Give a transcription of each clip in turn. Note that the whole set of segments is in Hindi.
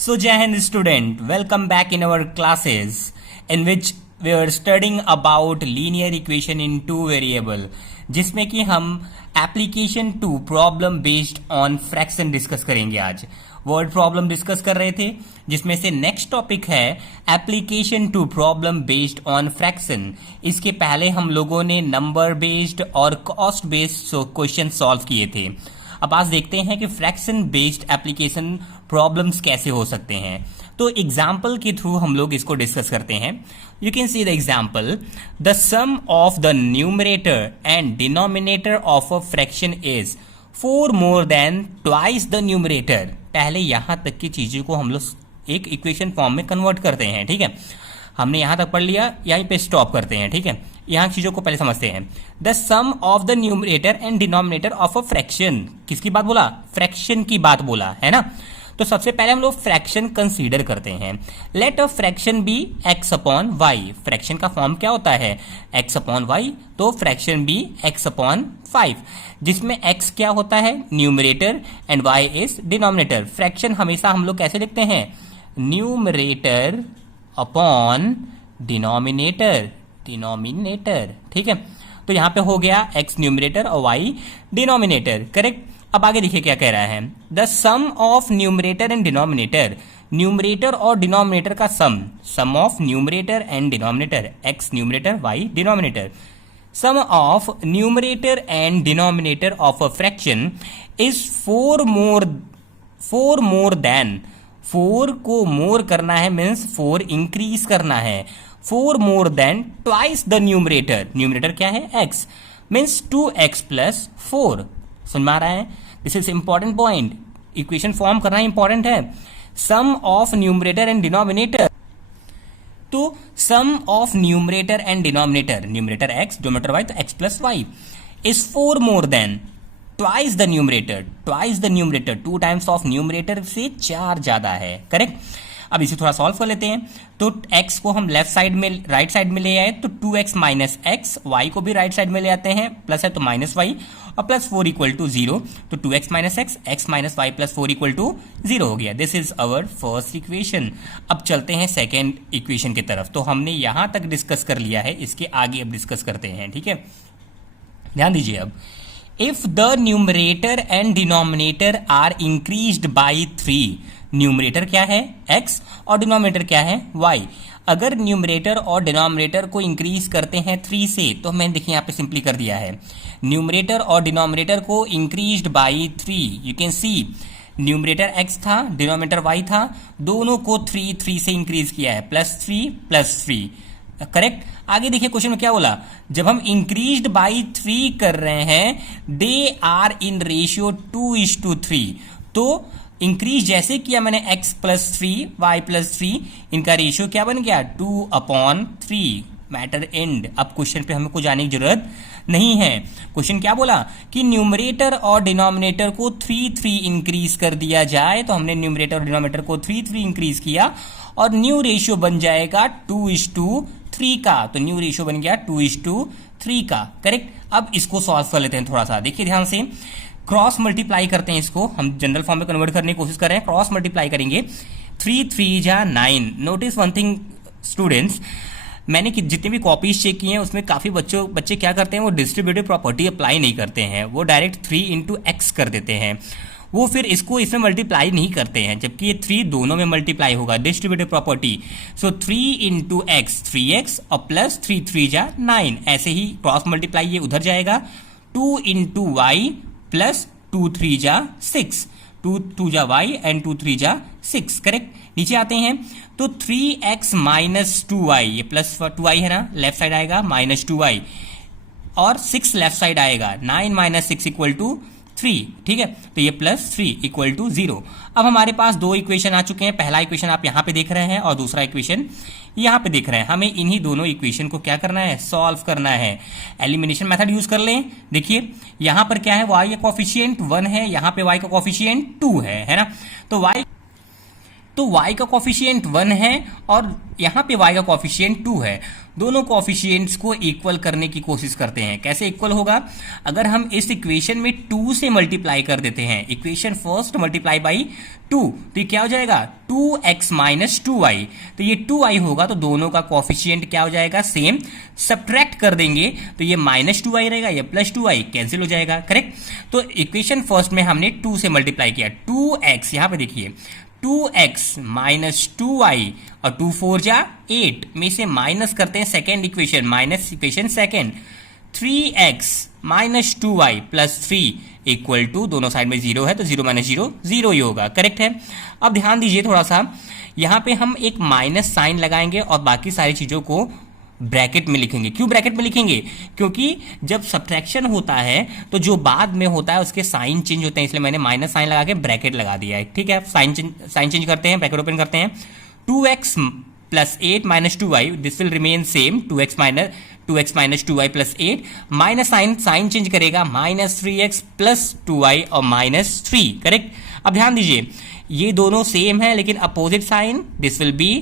So, Jai Hind student, welcome back in our classes in which we are studying about linear equation in two variable, जिसमें कि हम application to problem based on fraction discuss करेंगे। आज वर्ड प्रॉब्लम डिस्कस कर रहे थे, जिसमें से नेक्स्ट टॉपिक है application to problem based on fraction. इसके पहले हम लोगों ने नंबर बेस्ड और कॉस्ट बेस्ड क्वेश्चन सॉल्व किए थे। अब आज देखते हैं कि फ्रैक्शन बेस्ड एप्लीकेशन प्रॉब्लम्स कैसे हो सकते हैं। तो एग्जाम्पल के थ्रू हम लोग इसको डिस्कस करते हैं। You can see the example, the sum of the numerator and denominator of a fraction is 4 more than twice the numerator. पहले यहां तक की चीजों को हम लोग एक इक्वेशन फॉर्म में कन्वर्ट करते हैं। ठीक है, हमने यहां तक पढ़ लिया, यहीं पे स्टॉप करते हैं। ठीक है, यहां चीजों को पहले समझते हैं। The sum of the numerator and denominator of a fraction, किसकी बात बोला? फ्रैक्शन की बात बोला है ना। तो सबसे पहले हम लोग फ्रैक्शन कंसीडर करते हैं। Let a fraction be x upon y. Fraction का फॉर्म क्या होता है? X upon y. तो फ्रैक्शन बी एक्स अपॉन 5, जिसमें एक्स क्या होता है? Numerator and y is denominator. Fraction हमेशा हम लोग कैसे लिखते हैं? Numerator upon denominator. डिनोमिनेटर, ठीक है। तो यहां पे हो गया एक्स न्यूमरेटर और वाई डिनोमिनेटर, करेक्ट। अब आगे देखिए क्या कह रहा है। The sum of numerator and denominator, numerator और डिनोमिनेटर का sum of numerator and denominator, x numerator y denominator, sum of numerator and denominator of a fraction is 4 more than. 4 को मोर करना है मीन्स 4 इंक्रीज करना है। 4 more than twice the numerator. Numerator क्या है? X, means 2x plus 4। समझ में आ रहा है? This is important point. Equation form करना इंपॉर्टेंट है। Sum of numerator and denominator, तो sum of numerator and denominator, numerator x denominator y, तो x plus y is 4 more than twice the numerator. Twice the numerator, 2 times of numerator से 4 ज्यादा है, करेक्ट। अब इसे थोड़ा सॉल्व कर लेते हैं। तो x को हम लेफ्ट साइड में, राइट साइड में ले आए तो 2x माइनस एक्स, y को भी राइट साइड में ले आते हैं, प्लस है तो माइनस वाई, और प्लस 4 इक्वल टू 0। तो 2x minus x, x minus y plus 4 equal to 0 हो गया। This is our first equation. अब चलते हैं सेकेंड इक्वेशन की तरफ। तो हमने यहां तक डिस्कस कर लिया है, इसके आगे अब डिस्कस करते हैं। ठीक है, ध्यान दीजिए। अब if the numerator and denominator are increased by 3, numerator क्या है? x और डिनोमिनेटर क्या है? y। अगर न्यूमरेटर और डिनोमिनेटर को इंक्रीज करते हैं 3 से, तो मैंने देखिए यहाँ पे सिंपली कर दिया है। न्यूमरेटर और डिनोमिनेटर को increased by 3, you can C numerator x था, डिनोमिनेटर y था, दोनों को 3 से इंक्रीज किया है, प्लस 3, करेक्ट। आगे देखिए क्वेश्चन में क्या बोला। जब हम इंक्रीज्ड बाई 3 कर रहे हैं, दे आर इन रेशियो 2:3। तो इंक्रीज जैसे किया मैंने x प्लस 3 y प्लस 3, इनका रेशियो क्या बन गया? 2/3। Matter and. अब क्वेश्चन पे हमें को जाने की जरूरत नहीं है। क्वेश्चन क्या बोला कि न्यूमरेटर और डिनोमिनेटर को 3 इंक्रीज कर दिया जाए। तो हमने न्यूमरेटर और डिनोमिनेटर को 3 इंक्रीज किया और न्यू रेशियो बन जाएगा 2:3 का। तो न्यू रेशियो बन गया 2:3 का, करेक्ट। अब इसको सॉल्व कर लेते हैं थोड़ा सा, देखिए ध्यान से। क्रॉस मल्टीप्लाई करते हैं, इसको हम जनरल फॉर्म में कन्वर्ट करने की कोशिश कर रहे हैं। क्रॉस मल्टीप्लाई करेंगे, 3 जा 9। नोटिस वन थिंग स्टूडेंट्स, मैंने जितने भी कॉपीज चेक किए हैं उसमें काफी बच्चे क्या करते हैं, वो डिस्ट्रीब्यूटिव प्रॉपर्टी अप्लाई नहीं करते हैं, वो डायरेक्ट 3 इंटू एक्स कर देते हैं। वो फिर इसको इसमें मल्टीप्लाई नहीं करते हैं, जबकि ये 3 दोनों में मल्टीप्लाई होगा, डिस्ट्रीब्यूटिव प्रॉपर्टी। सो 3 इंटू एक्स 3x और प्लस 3 जा 9। ऐसे ही क्रॉस मल्टीप्लाई ये उधर जाएगा, 2 इंटू वाई प्लस 2 जा 6, 2 जा वाई एंड 2 जा 6, करेक्ट। नीचे आते हैं तो 3x माइनस 2y, ये प्लस 2y है ना, लेफ्ट साइड आएगा माइनस 2y, और 6 लेफ्ट साइड आएगा, 9 माइनस 6 इक्वल टू 3, ठीक है। तो ये प्लस 3 इक्वल टू 0। अब हमारे पास 2 इक्वेशन आ चुके हैं। पहला इक्वेशन आप यहां पे देख रहे हैं और दूसरा इक्वेशन यहां पे देख रहे हैं। हमें इन्हीं दोनों इक्वेशन को क्या करना है? सॉल्व करना है। एलिमिनेशन मेथड यूज कर लें। देखिए यहां पर क्या है, y का कोफिशिएंट 1 है, यहां पे y का कोफिशिएंट 2 है ना। तो तो y का कॉफिशिएंट 1 है और यहाँ पे y का कॉफिशिएंट 2 है। दोनों कॉफिशिएंट्स को इक्वल करने की कोशिश करते हैं। कैसे इक्वल होगा? अगर हम इस इक्वेशन में 2 से मल्टीप्लाई कर देते हैं, इक्वेशन फर्स्ट मल्टीप्लाई बाई 2, तो ये क्या हो जाएगा 2x माइनस 2y। तो ये 2y होगा, तो दोनों का कॉफिशिएंट क्या हो जाएगा सेम। सब्ट्रैक्ट कर देंगे तो ये माइनस 2y रहेगा, ये प्लस 2y कैंसिल हो जाएगा। करेक्ट। तो इक्वेशन फर्स्ट में हमने 2 से मल्टीप्लाई किया, 2x यहां पे देखिए 2x माइनस 2y और 2 4 जा 8 में से माइनस करते हैं second equation, minus equation second 3x minus 2y plus 3 equal to, दोनों साइड में 0 है तो 0 माइनस 0 0 ही होगा। करेक्ट है। अब ध्यान दीजिए थोड़ा सा, यहां पे हम एक माइनस साइन लगाएंगे और बाकी सारी चीजों को ब्रैकेट में लिखेंगे। क्यों ब्रैकेट में लिखेंगे? क्योंकि जब सब्ट्रैक्शन होता है तो जो बाद में होता है उसके साइन चेंज होते हैं, इसलिए मैंने माइनस साइन लगा के ब्रैकेट लगा दिया है। ठीक है, साइन चेंज करते हैं, ब्रैकेट ओपन करते हैं। 2x plus 8 minus 2y, this will remain same, 2x minus 2y plus 8, minus sign change करेगा, माइनस 3x प्लस 2y और माइनस 3। करेक्ट। अब ध्यान दीजिए ये दोनों सेम है लेकिन opposite sign, this will be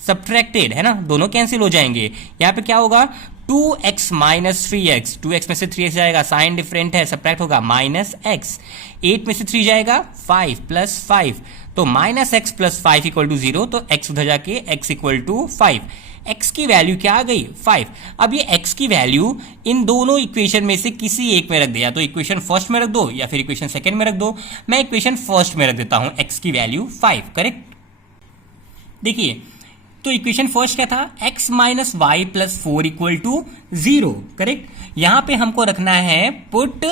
subtracted, है ना, दोनों कैंसिल हो जाएंगे। यहां पे क्या होगा 2x माइनस 3x, 2x में से 3x जाएगा, साइन डिफरेंट है, सब्ट्रैक्ट होगा माइनस x, 8 में से 3 जाएगा 5 प्लस 5, तो minus x plus 5 equal to 0, तो x उधर जाके x इक्वल टू 5। x की वैल्यू क्या आ गई 5। अब ये x की वैल्यू इन दोनों इक्वेशन में से किसी एक में रख दे, या तो इक्वेशन फर्स्ट में रख दो या फिर इक्वेशन सेकंड में रख दो। मैं इक्वेशन फर्स्ट में रख देता हूं x की वैल्यू 5। करेक्ट। देखिए तो इक्वेशन फर्स्ट क्या था, x minus y plus 4 equal to 0। Correct. यहां पे हमको रखना है put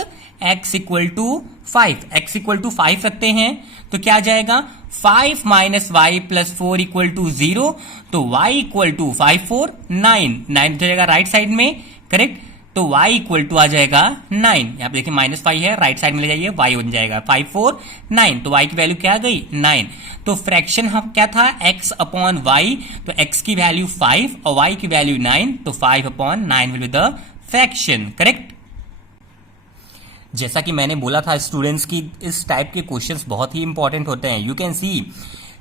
x equal to 5, x equal to 5 रखते हैं तो क्या जाएगा 5 minus y plus 4 equal to 0, तो y इक्वल टू 5 4 9 जाएगा राइट साइड में। करेक्ट। तो y इक्वल टू आ जाएगा 9, यहां पे देखिए माइनस 5 है, राइट साइड में ले जाइए, y बन जाएगा 5 4 9, तो y की वैल्यू क्या आ गई 9। तो फ्रैक्शन हम क्या था x अपॉन y, तो x की वैल्यू 5 और y की वैल्यू 9, तो 5 upon 9 will be the fraction. Correct. जैसा कि मैंने बोला था स्टूडेंट्स की इस टाइप के क्वेश्चंस बहुत ही इंपॉर्टेंट होते हैं। You can C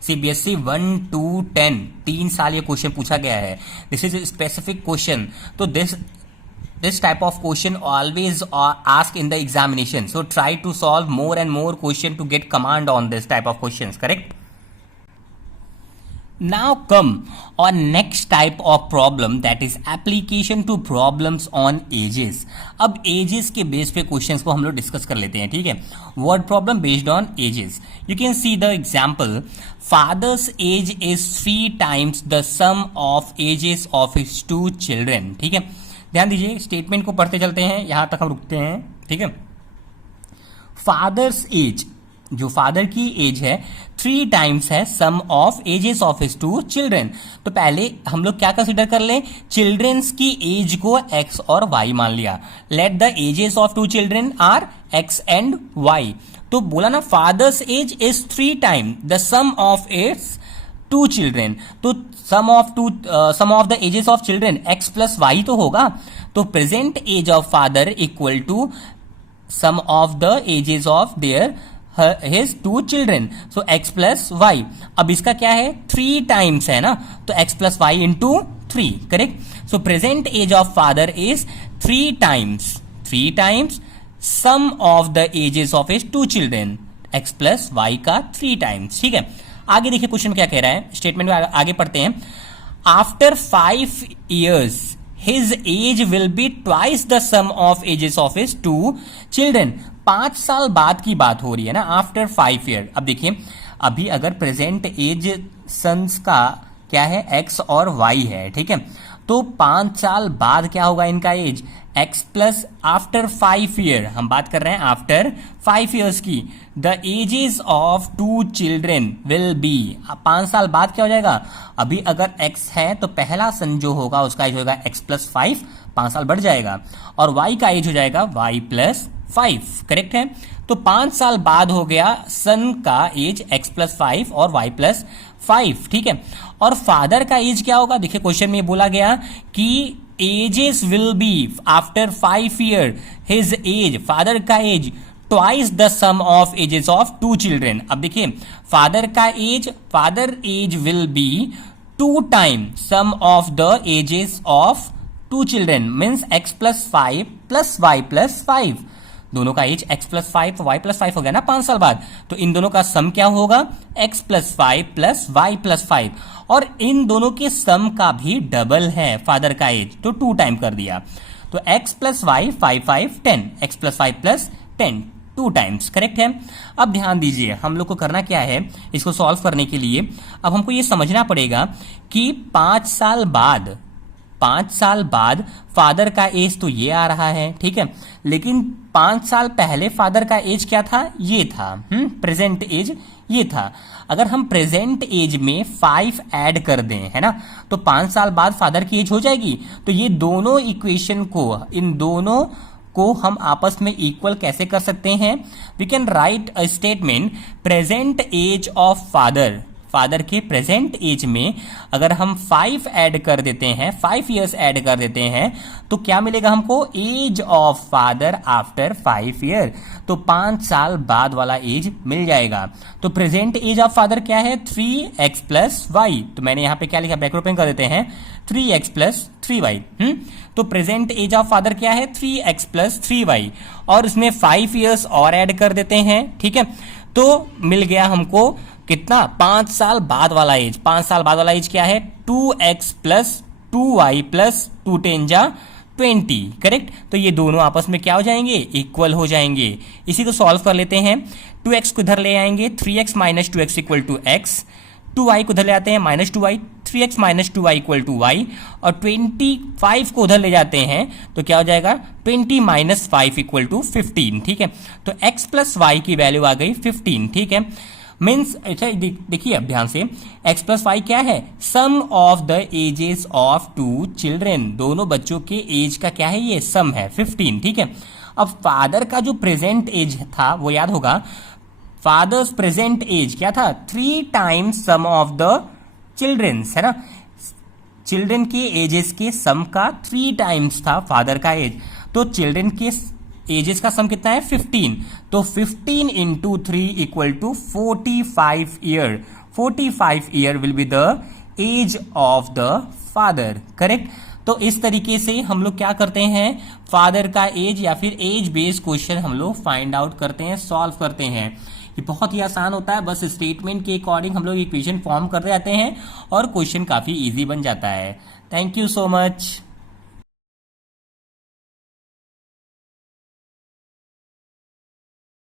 CBSE 1 to 10 3 साल ये क्वेश्चन पूछा गया है। दिस इज स्पेसिफिक क्वेश्चन, तो this type of question always asked in the examination, so try to solve more and more question to get command on this type of questions. Correct. Now come on next type of problem, that is application to problems on ages. अब ages के बेस पे क्वेश्चंस को हम लोग डिस्कस कर लेते हैं। ठीक है, word problem based on ages. You can see the example. Father's age is 3 times the sum of ages of his 2 children. ठीक है, ध्यान दीजिए स्टेटमेंट को पढ़ते चलते हैं, यहां तक हम रुकते हैं। ठीक है, फादर्स एज, जो फादर की एज है 3 टाइम्स है sum of ages of his 2 children. तो पहले हम लोग क्या कंसीडर कर लें, चिल्ड्रेन्स की एज को x और y मान लिया। Let the ages of 2 children are x and y। तो बोला ना father's age is 3 time the sum of its 2 children, तो sum of the ages of children x plus y तो होगा, तो present age of father equal to sum of the ages of their his 2 children, so x plus y. अब इसका क्या है 3 टाइम्स है ना, तो x plus y into 3। Correct. So present age of father is 3 times sum of the ages of his 2 children, x plus y का 3 टाइम्स। ठीक है, आगे देखिए क्वेश्चन क्या कह रहा है, स्टेटमेंट में आगे पढ़ते हैं। After 5 years his age will be twice the sum of ages of his 2 children. 5 साल बाद की बात हो रही है ना, आफ्टर 5 year। अब देखिए अभी अगर प्रेजेंट एज सन्स का क्या है x और y है, ठीक है, तो 5 साल बाद क्या होगा इनका age x plus after 5 year, हम बात कर रहे हैं आफ्टर 5 years की, the ages of 2 children will be. 5 साल बाद क्या हो जाएगा, अभी अगर x है तो पहला सन जो होगा उसका एज होगा x प्लस 5, 5 साल बढ़ जाएगा, और y का एज हो जाएगा y प्लस 5। करेक्ट है, तो 5 साल बाद हो गया सन का एज x प्लस 5 और y प्लस 5। ठीक है, और फादर का एज क्या होगा, देखिए क्वेश्चन में बोला गया कि ages will be after 5 year his age, father का age twice the sum of ages of two children. अब देखिए father age will be 2 time sum of the ages of two children, means x plus 5 plus y plus 5। दोनों का age x plus 5 y plus 5 हो गया ना 5 साल बाद, तो इन दोनों का सम क्या होगा x plus 5 plus y plus 5, और इन दोनों के सम का भी डबल है फादर का एज, तो 2 टाइम कर दिया। तो x plus y 5 5 10, x plus 5 plus 10 2 times, correct है। अब ध्यान दीजिए हम लोग को करना क्या है, इसको सॉल्व करने के लिए अब हमको ये समझना पड़ेगा कि 5 साल बाद फादर का एज तो ये आ रहा है, ठीक है, लेकिन 5 साल पहले फादर का एज क्या था, ये था, प्रेजेंट एज ये था। अगर हम प्रेजेंट एज में 5 ऐड कर दें, है ना, तो 5 साल बाद फादर की एज हो जाएगी। तो ये दोनों इक्वेशन को, इन दोनों को हम आपस में इक्वल कैसे कर सकते हैं, we can write a statement present age of father के प्रेजेंट एज में अगर हम 5 ऐड कर देते हैं, 5 इयर्स ऐड कर देते हैं, तो क्या मिलेगा हमको, age of father after 5 year, तो 5 साल बाद वाला एज मिल जाएगा। तो प्रेजेंट एज ऑफ फादर क्या है, 3x प्लस वाई, तो मैंने यहां पे क्या लिखा, ब्रैकेट ओपन कर देते हैं, 3x प्लस 3y। तो प्रेजेंट एज ऑफ फादर क्या है, 3x प्लस 3y, और उसमें 5 इयर्स और ऐड कर देते हैं, ठीक है, तो मिल गया हमको कितना, 5 साल बाद वाला एज। 5 साल बाद वाला एज क्या है, 2x प्लस 2y प्लस 2 10 जा 20, करेक्ट। तो ये दोनों आपस में क्या हो जाएंगे, इक्वल हो जाएंगे। इसी को सॉल्व कर लेते हैं, 2x को इधर ले आएंगे, 3x minus 2x equal to x, 2y को उधर ले आते हैं minus 2y, 3x minus 2y equal to y, और 25 को उधर ले जाते हैं तो क्या हो जाएगा, 20 माइनस 5 इक्वल टू 15, ठीक है। तो x प्लस वाई की वैल्यू आ गई 15, ठीक है। मीन्स अच्छा देखिए अब ध्यान से, x प्लस वाई क्या है, sum of the ages of 2 children, दोनों बच्चों के एज का क्या है, ये सम है 15, ठीक है। अब फादर का जो प्रेजेंट एज था वो याद होगा, फादर्स प्रेजेंट एज क्या था, 3 times sum of the childrens, है ना, चिल्ड्रन के एजेस के सम का 3 टाइम्स था फादर का एज। तो चिल्ड्रन के एजेस का सम कितना है, 15, तो 15 into 3 equal to 45 year, 45 year will be the age of the father, correct. तो इस तरीके से हम लोग क्या करते हैं, फादर का एज या फिर एज बेस्ड क्वेश्चन हम लोग फाइंड आउट करते हैं, सॉल्व करते हैं। ये बहुत ही आसान होता है, बस स्टेटमेंट के अकॉर्डिंग हम लोग इक्वेशन फॉर्म कर जाते हैं और क्वेश्चन काफी इजी बन जाता है। Thank you so much.